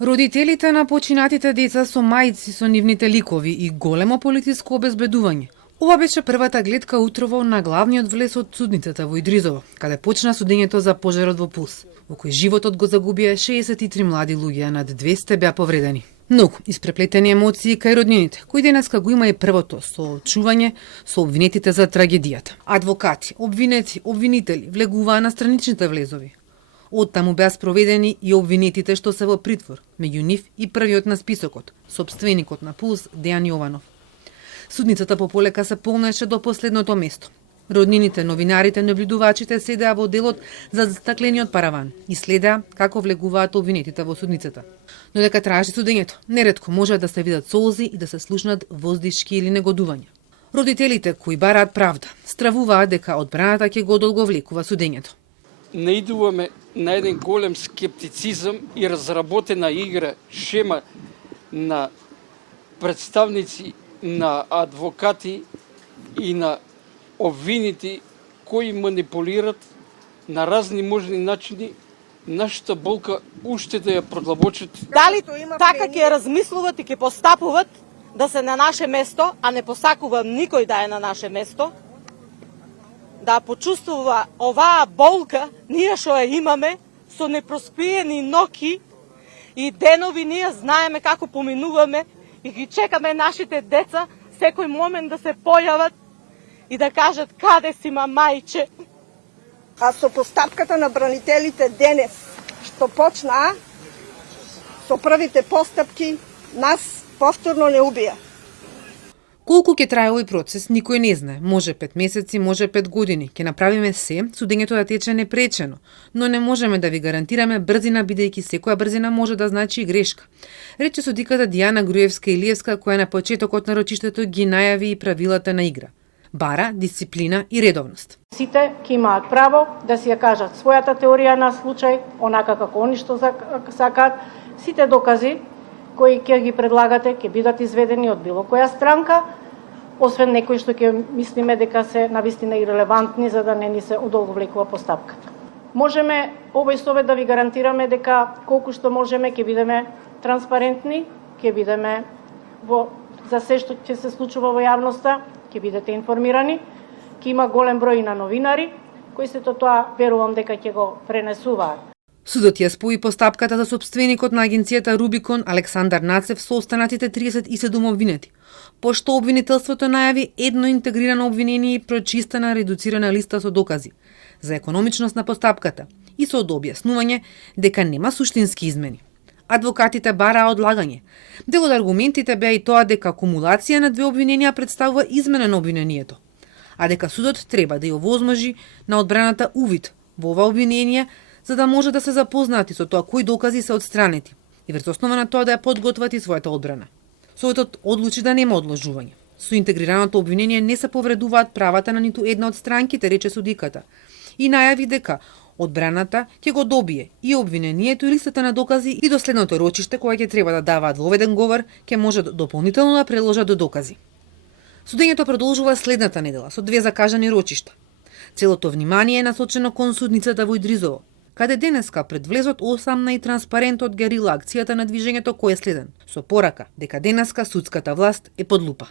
Родителите на починатите деца со мајци со нивните ликови и големо политичко обезбедување. Ова беше првата гледка утрово на главниот влез од судницата во Идризово, каде почна судењето за пожарот во Пулс, во кој животот го загубија 63 млади луѓе, а над 200 беа повредени. Многу испреплетени емоции кај роднините, кои денеска го има и првото соочување со обвинетите за трагедијата. Адвокати, обвинети, обвинители влегуваа на страничните влезови. Оттаму беа спроведени и обвинетите што се во притвор, меѓу нив и првиот на списокот, сопственикот на Пулс Дејан Јованов. Судницата пополека се полнеше до последното место. Роднините, новинарите, наблюдувачите седеа во делот за застаклениот параван и следеа како влегуваат обвинетите во судницата. Но дека траеше судењето, неретко може да се видат солзи и да се слушнат воздишки или негодувања. Родителите кои бараат правда, стравуваат дека одбраната ќе го одолговлекува судењето. Наидуваме на еден голем скептицизам и разработена игра, шема на представници на адвокати и на обвинити кои манипулират на разни можни начини нашата болка уште да ја продлабочат. Дали така ќе размислуват и ќе постапуват да се на наше место, а не посакува никој да е на наше место, да почувствува оваа болка, ние што ја имаме, со непроспиени ноки и денови ние знаеме како поминуваме и ги чекаме нашите деца секој момент да се појават и да кажат каде си мајче. А со постапката на бранителите денес, што почнаа, со првите постапки, нас повторно не убија. Колку ќе трае овој процес, никој не знае. Може 5 месеци, може 5 години. Ќе направиме се, судењето да тече непречено, но не можеме да ви гарантираме брзина, бидејќи секоја брзина може да значи и грешка. Рече судиката Дијана Груевска-Илиевска, која на почетокот на рочиштето ги најави и правилата на игра. Бара, дисциплина и редовност. Сите ќе имаат право да си ја кажат својата теорија на случај, онака како они што сакаат. Сите докази кои ќе ги предлагате ќе бидат изведени од било која странка, освен некои што ќе мислиме дека се навистина ирелевантни за да не ни се одолговлекува постапката. Можеме овој совет да ви гарантираме дека колку што можеме ќе бидеме транспарентни, ќе бидеме за се што ќе се случува во јавноста, ќе бидете информирани, ќе има голем број на новинари кои сето тоа верувам дека ќе го пренесуваат. Судот ја спои постапката за сопственикот на агенцијата Рубикон Александар Нацев со останатите 37 обвинети, пошто обвинителството најави едно интегрирано обвинение и прочистена редуцирана листа со докази за економичност на постапката и со објаснување дека нема суштински измени. Адвокатите бараа одлагање. Дел од аргументите беа и тоа дека акумулација на две обвиненија представува измена на обвинението, а дека судот треба да ја овозможи на одбраната увид во ова обвинение за да може да се запознаат и со тоа кои докази се отстранети и врз основа на тоа да ја подготват и својата одбрана. Судот одлучи да нема одложување. Со интегрираното обвинение не се повредуваат правата на ниту една од странките, рече судиката, и најави дека одбраната ќе го добие и обвинението и листата на докази и до следното рочиште кога ќе треба да даваат воведен говор, ќе може дополнително да приложат до докази. Судењето продолжува следната недела со 2 закажани рочишта. Целото внимание е насочено кон судницата во Идризово, каде денеска пред влезот осамна и транспарентот герила акцијата на движењето кој е следен, со порака дека денеска судската власт е под лупа.